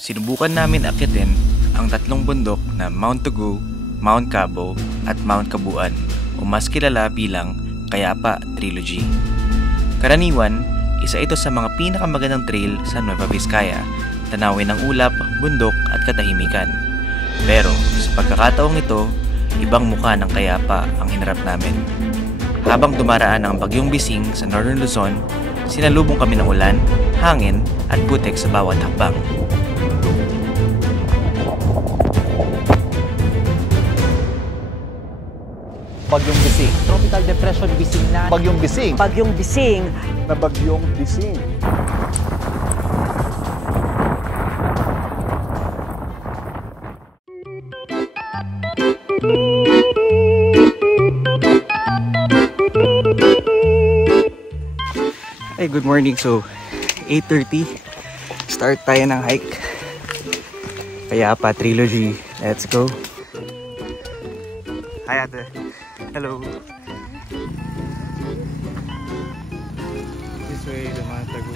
Sinubukan namin akitin ang tatlong bundok na Mount Tugu, Mount Cabo at Mount Cabuan o mas kilala bilang Kayapa Trilogy. Karaniwan, isa ito sa mga pinakamagandang trail sa Nueva Vizcaya, tanawin ng ulap, bundok at katahimikan. Pero sa pagkakataong ito, ibang mukha ng Kayapa ang hinarap namin. Habang dumaraan ang bagyong Bising sa Northern Luzon, sinalubong kami ng ulan, hangin at putek sa bawat hakbang. Bagyong Bising. Tropical Depression Bising na. Bagyong Bising. Bagyong Bising. Na Bagyong Bising. Hey, good morning. So, 8:30. Start tayo ng hike. Kayapa Trilogy. Let's go. Hi, ate. Hello. This way, Dumatago.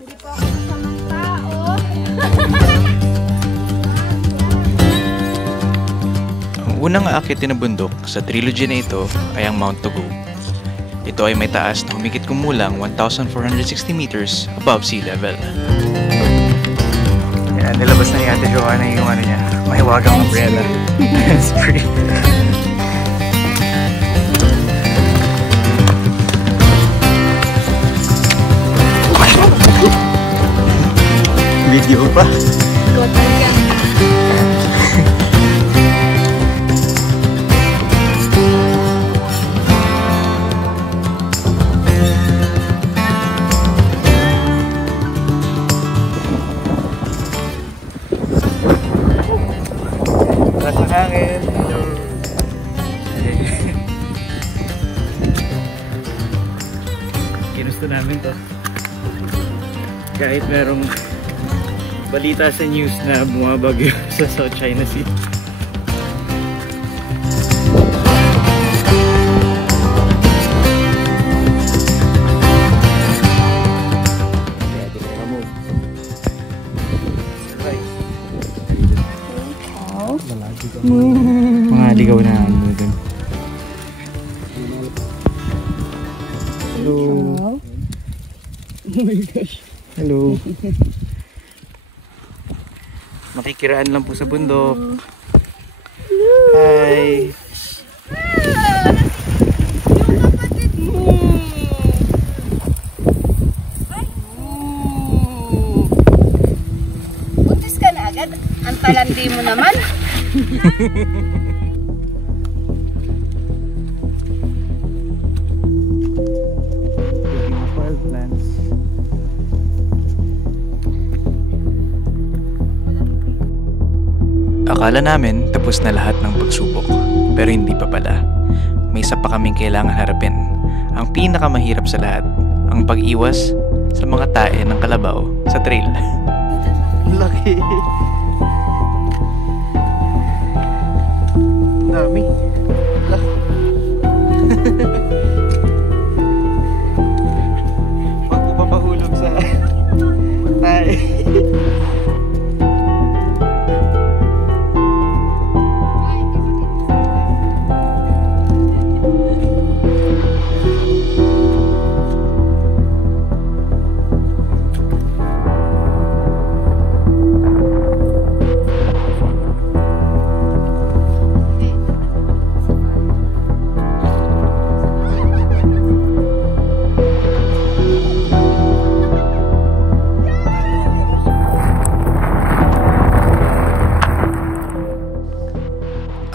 Hindi po ako masamang tao. Ang unang aakitin na bundok sa trilogy na ito ay ang Mount Tugu. Ito ay may taas na humigit kumulang 1,460 meters above sea level. Yan, nilabas na ni Ate Joanna yung ano niya, mahiwagang umbrella. Spray. Video pa. Total yan. Lakas ng hangin. Ginusto namin to. Kahit merong balita sa news na bumabagyo sa South China Sea. Mga ligaw na ano dun. Hello. Oh my gosh. Hello. Makikiraan lang po sa bundok. Hi. Yung kapatid mo. Buntis ka na agad? Ang talandi mo naman. Akala namin tapos na lahat ng pagsubok, pero hindi pa pala. May isa pa kaming kailangan harapin. Ang pinakamahirap sa lahat, ang pag-iwas sa mga tae ng kalabaw sa trail. Laki! Dami! Pag pupapahulog sa tae.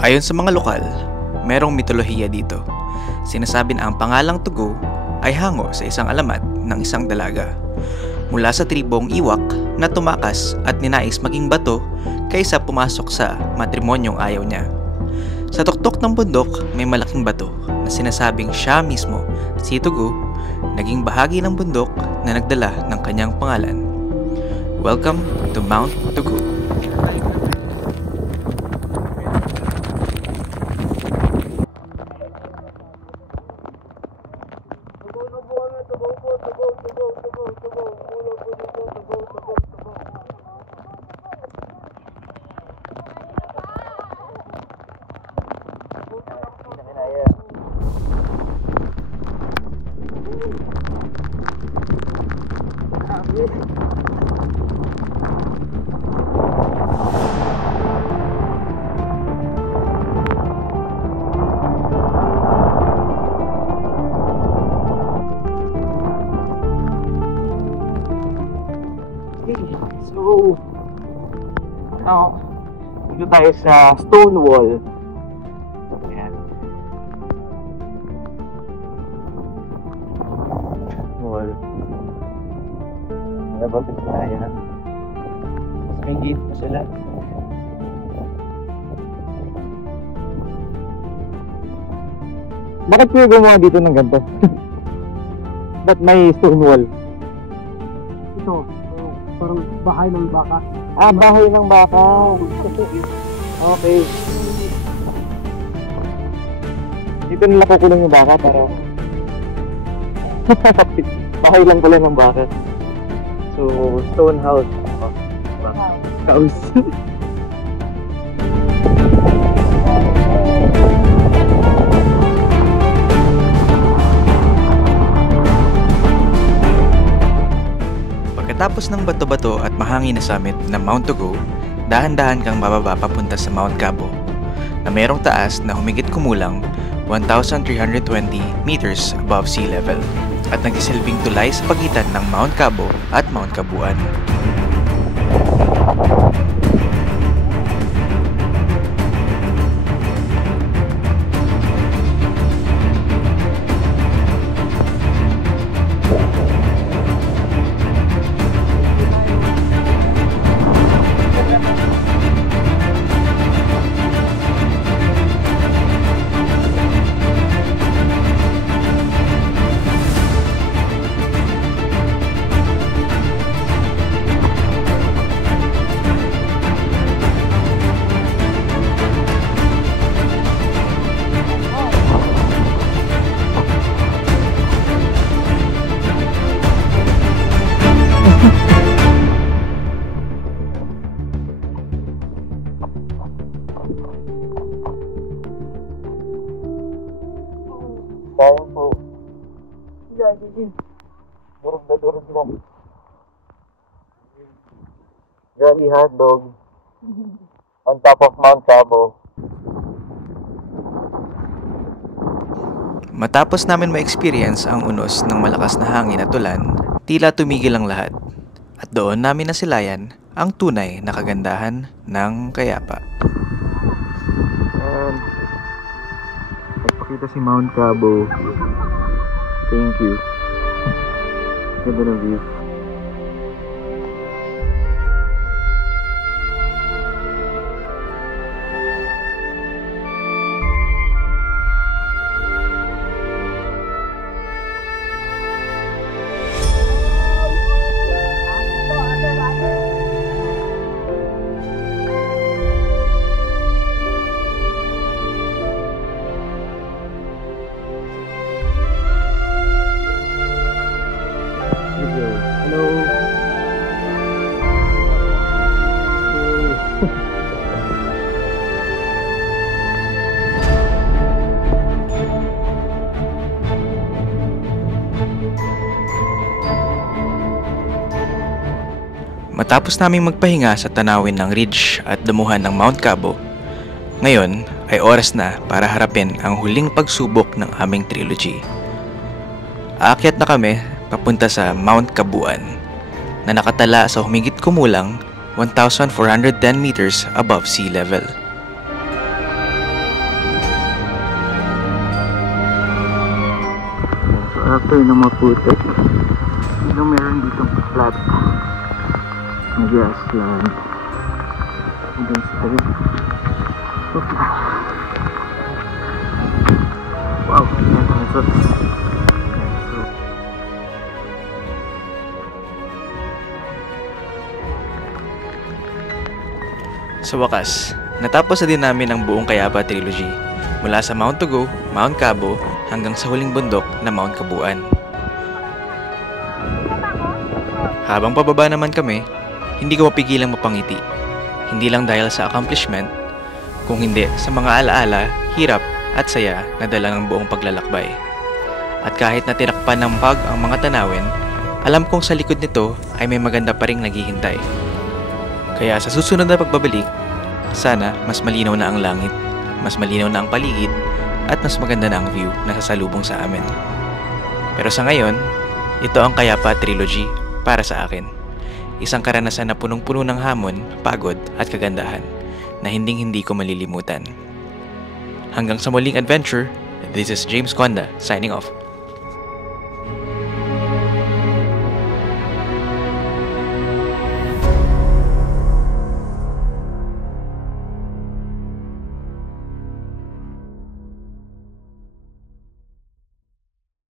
Ayon sa mga lokal, merong mitolohiya dito. Sinasabi na ang pangalang Tugu ay hango sa isang alamat ng isang dalaga mula sa tribong Iwak na tumakas at ninais maging bato kaysa pumasok sa matrimonyong ayaw niya. Sa tuktok ng bundok may malaking bato na sinasabing siya mismo, si Tugu, naging bahagi ng bundok na nagdala ng kanyang pangalan. Welcome to Mount Tugu. Tugo, tugo, tugo, tugo, tugo, tugo. So, now, dito tayo sa Stonewall. Ayan. Wall. Nabapit na tayo. Mas may gate pa sila. Bakit kayo gumawa dito ng ganito? Ba't may Stonewall? Ito, parang bahay ng baka. Ah, bahay ng baka. Okay. Dito nila kukulong yung baka para... bahay lang pala ng baka. So, stone house. House. Pagkatapos ng bato-bato at mahangin na summit ng Mount Tugu, dahan-dahan kang bababa papunta sa Mount Cabo na mayroong taas na humigit kumulang 1,320 meters above sea level at nagsisilbing tulay sa pagitan ng Mount Cabo at Mount Cabuan. Kain po. Durog na durog na. Jolly hotdog. On top of Mount Cabo. Matapos namin ma-experience ang unos ng malakas na hangin at ulan, tila tumigil ang lahat. At doon namin nasilayan ang tunay na kagandahan ng Kayapa. And nagpakita si Mount Cabo. Thank you. Ganda ng view. Hello. Matapos naming magpahinga sa tanawin ng ridge at damuhan ng Mount Cabo, ngayon ay oras na para harapin ang huling pagsubok ng aming trilogy. Aakyat na kami papunta sa Mount Cabuan na nakatala sa humigit kumulang 1,410 meters above sea level. So after ng maputik, meron ditong flat na grassland. Hanggang sa tabi. Wow, yan ang so. Sa wakas, natapos na din namin ang buong Kayapa Trilogy mula sa Mount Tugu, Mount Cabo hanggang sa huling bundok na Mount Cabuan. Habang pababa naman kami, hindi ko mapigilang mapangiti. Hindi lang dahil sa accomplishment, kung hindi sa mga alaala, hirap at saya na dala ng buong paglalakbay. At kahit na tinakpan ng pag ang mga tanawin, alam kong sa likod nito ay may maganda pa ring naghihintay. Kaya sa susunod na pagbabalik, sana mas malinaw na ang langit, mas malinaw na ang paligid, at mas maganda na ang view na sasalubong sa amin. Pero sa ngayon, ito ang Kayapa Trilogy para sa akin. Isang karanasan na punong-puno ng hamon, pagod at kagandahan na hinding-hindi ko malilimutan. Hanggang sa muling adventure, this is James Conda signing off.